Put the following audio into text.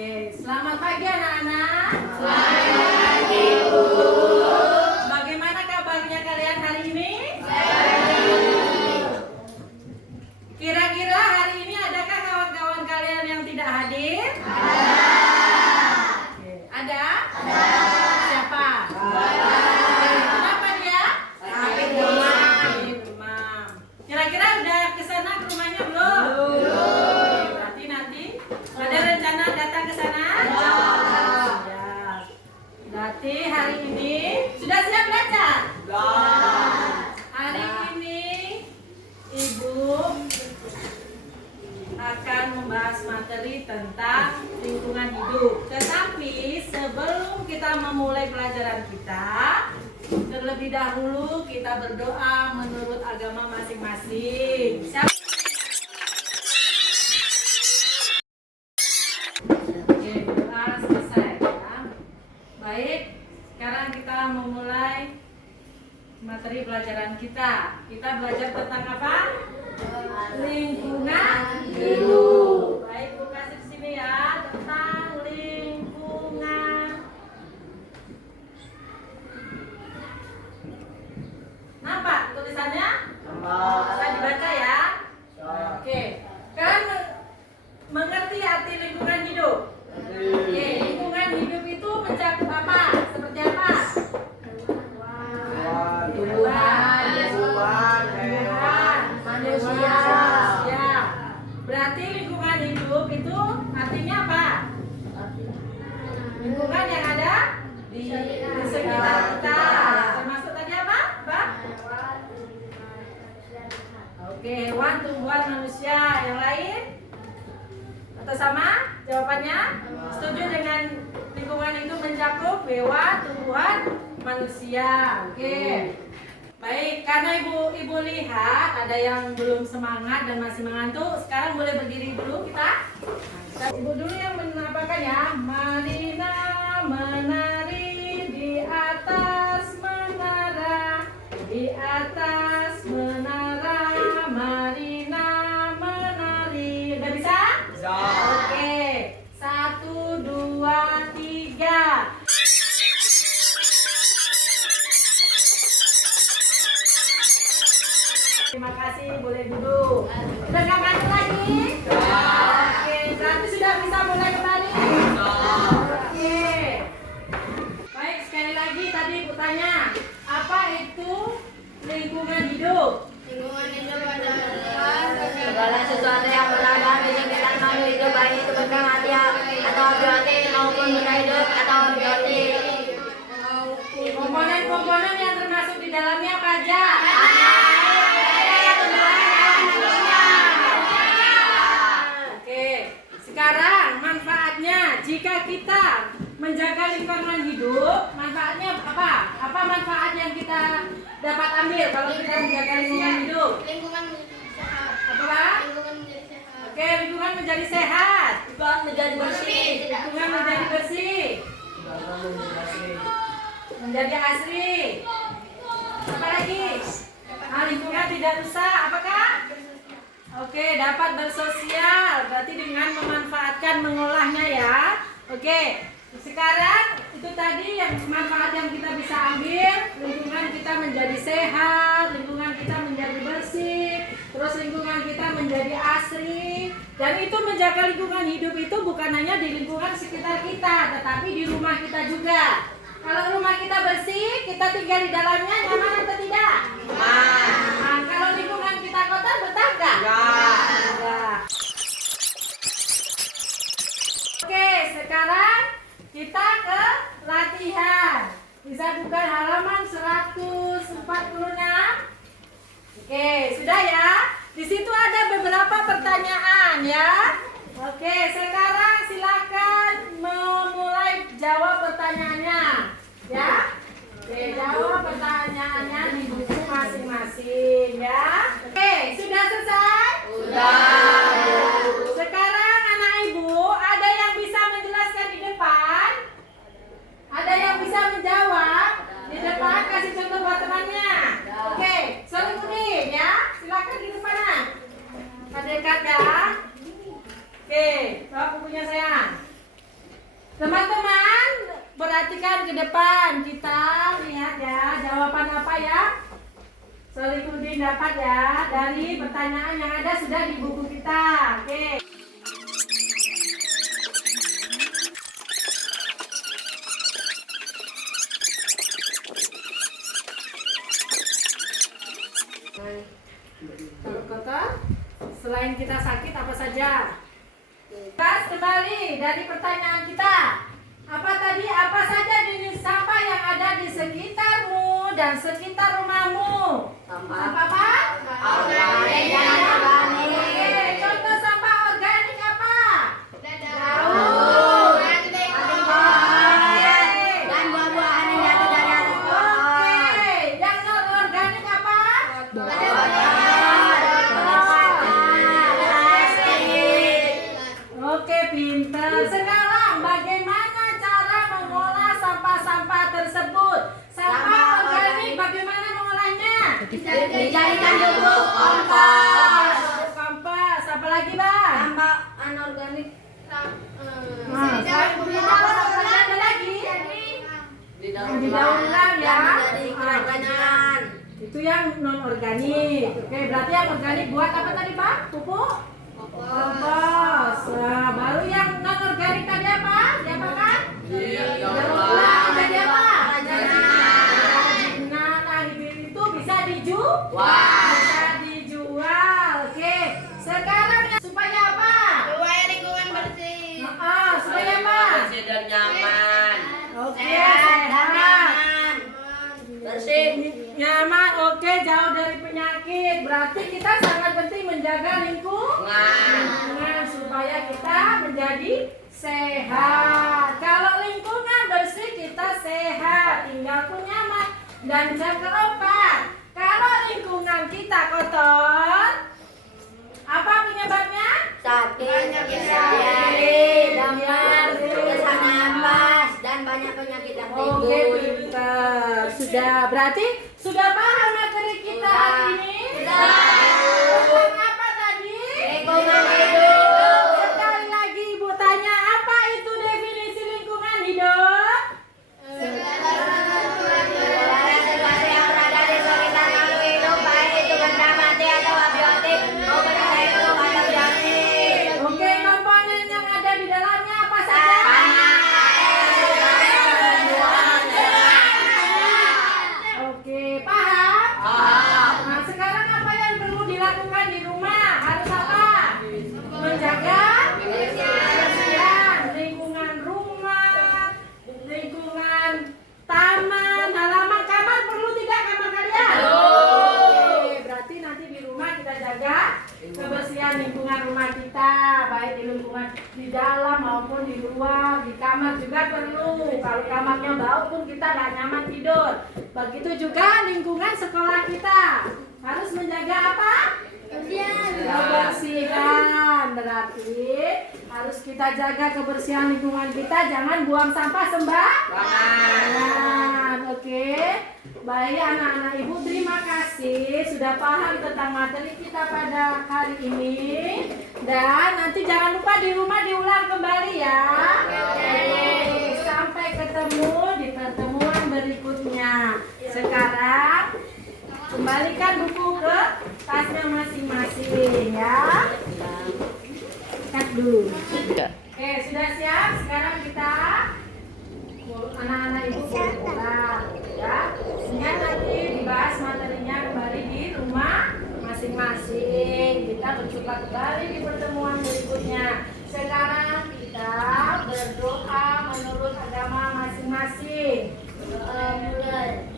Oke, selamat pagi anak-anak. Selamat pagi, Bu. Bagaimana kabarnya kalian hari ini? Kira-kira hari ini adakah kawan-kawan kalian yang tidak hadir? Oke, ada? Siapa? Kenapa dia? Sakit demam. Demam. Kira-kira udah kesana ke rumahnya belum? Oke, berarti nanti ada rencana datang ke sana? Siap. Berarti hari ini sudah siap belajar? Hari ini Ibu akan membahas materi tentang lingkungan hidup. Tetapi sebelum kita memulai pelajaran kita, terlebih dahulu kita berdoa menurut agama masing-masing. Siapa? Oke, doa selesai ya. Baik, sekarang kita memulai materi pelajaran kita. Kita belajar tentang apa? Lingkungan hidup. Baik, Bu kasih di sini ya, tentang lingkungan. Nampak tulisannya? Bisa dibaca ya? Oke. Kalian mengerti arti lingkungan hidup? Oke, lingkungan hidup itu mencakup apa? Seperti apa? Tumbuhan, manusia. Berarti lingkungan hidup itu artinya apa? Lingkungan yang ada di sekitar kita. Termasuk tadi apa? Pak? Oke, hewan, tumbuhan, manusia. Yang lain? Atau sama jawabannya? Setuju dengan lingkungan itu mencakup hewan, tumbuhan, manusia. Oke. Baik, karena ibu lihat ada yang belum semangat dan masih mengantuk, sekarang boleh berdiri dulu kita. Ibu dulu yang menampakkan ya. Marina menari di atas menara, di atas menara. Marina menari. Udah bisa? Bisa. Oke. 1, 2, 3. Terima kasih, boleh duduk. Udah nggak ngantuk lagi? Oke, berarti sudah bisa mulai kembali? Oke. Baik, sekali lagi tadi Ibu tanya, apa itu lingkungan hidup? Lingkungan hidup adalah segala sesuatu yang berada di sekitar makhluk hidup, baik itu benda mati atau abiotik maupun benda hidup atau abiotik. Komponen-komponen yang termasuk di dalamnya apa aja? Oke, sekarang manfaatnya jika kita menjaga lingkungan hidup, manfaatnya apa? Apa manfaat yang kita dapat ambil kalau kita menjaga lingkungan hidup? Lingkungan menjadi sehat. Apa Pak? Lingkungan menjadi sehat. Oke, lingkungan menjadi sehat. Lingkungan menjadi bersih. Lingkungan menjadi bersih. Menjadi asri. Apa lagi? Lingkungan tidak rusak. Apakah? Oke, dapat bersosial. Berarti dengan memanfaatkan, mengolahnya ya. Oke, sekarang itu tadi yang manfaat yang kita bisa ambil. Lingkungan kita menjadi sehat, lingkungan kita menjadi bersih, terus lingkungan kita menjadi asri. Dan itu menjaga lingkungan hidup itu bukan hanya di lingkungan sekitar kita, tetapi di rumah kita juga. Kalau rumah kita bersih, kita tinggal di dalamnya nyaman atau tidak? Nah, kalau lingkungan kita kotor, betah nggak? Enggak. Oke, sekarang kita ke latihan. Bisa buka halaman 146. Oke, sudah ya? Di situ ada beberapa pertanyaan ya. Oke, sekarang silakan memulai jawab pertanyaannya. Ya. Oke, jawab pertanyaannya di buku masing-masing ya. Oke, sudah selesai? Sudah. Sekarang anak ibu, ada yang bisa menjelaskan di depan? Ada yang bisa menjawab? Di depan kasih contoh buat temannya. Oke, Solihuddin ya. Silakan di depanan. Dekat ya. Oke, bawa bukunya perhatikan ke depan. Kita lihat ya, jawaban apa ya? Solihuddin dapat ya dari pertanyaan yang ada sudah di buku kita. Oke. Kalau kata selain kita sakit apa saja? Kas kembali dari pertanyaan kita. Apa tadi? Apa saja jenis sampah yang ada di sekitarmu dan sekitar rumahmu? Sampah apa? Organik dan Oke, organik. contoh sampah organik apa? Daun, Oke. dan buah-buahan yang jatuh dari atas pohon. Oke, yang non organik apa? Plastik. Oke, pinter. Sekarang bagaimana cara mengolah sampah-sampah tersebut? Sampah organik bagaimana mengolahnya? Dijadikan pupuk kompos. Kompas. Apa lagi, Bang? Sampah anorganik Nah, selain pupuk kompos apa ada lagi? Didaur ulang ya. dan menjadi kerajinan. Itu yang non organik. Oke, berarti yang organik buat apa tadi, Pak? Pupuk? Kompos. Nah, baru yang non organik tadi apa? Diapakan? Didaur ulang menjadi apa? Kerajinan. Nah, itu bisa bisa dijual. Oke. Sekarang ya, supaya apa? Supaya lingkungan bersih. Supaya apa? Bersih dan nyaman. Oke, Sehat dan sehat. nyaman. Bersih. Nyaman, oke, jauh dari penyakit. Berarti kita sangat penting menjaga lingkungan supaya kita menjadi sehat. Kalau lingkungan bersih, kita sehat, tinggal pun nyaman. Dan yang keempat, kalau lingkungan kita kotor, apa penyebabnya? Sakit, diare, damar, diare. sesak napas, dan banyak penyakit yang Oke, timbul. pintar. Sudah, berarti sudah paham materi kita hari ini? Tentang apa tadi? Lingkungan hidup. Sekali lagi Ibu tanya, apa itu definisi lingkungan hidup? Segala sesuatu yang berada di sekitar makhluk hidup, baik itu benda mati atau abiotik, maupun benda hidup atau biotik. Oke, komponen yang ada di dalamnya apa saja? Oke, paham? Nah, sekarang apa yang perlu dilakukan di rumah? Harus apa? Menjaga kebersihan lingkungan rumah, lingkungan taman, halaman, kamar perlu tidak kamar kalian? Oke, berarti nanti di rumah kita jaga kebersihan lingkungan rumah kita, baik di lingkungan di dalam maupun di luar, di kamar juga perlu. Kalau kamarnya bau pun kita nggak nyaman tidur. Begitu juga lingkungan sekolah kita harus menjaga apa? Kebersihan. Berarti harus kita jaga kebersihan lingkungan kita, jangan buang sampah sembarangan. Oke. Baik anak-anak Ibu, terima kasih sudah paham tentang materi kita pada hari ini. Dan nanti jangan lupa di rumah diulang kembali ya. Oke. Sampai ketemu di pertemuan berikutnya. Sekarang kembalikan buku ke tasnya masing-masing ya. Cut dulu. Oke, sudah siap? Sekarang kita anak-anak Ibu pulang ya. Ingat nanti dibahas materinya kembali di rumah masing-masing. Kita berjumpa kembali di pertemuan berikutnya. Sekarang kita berdoa menurut agama masing-masing. Mulai.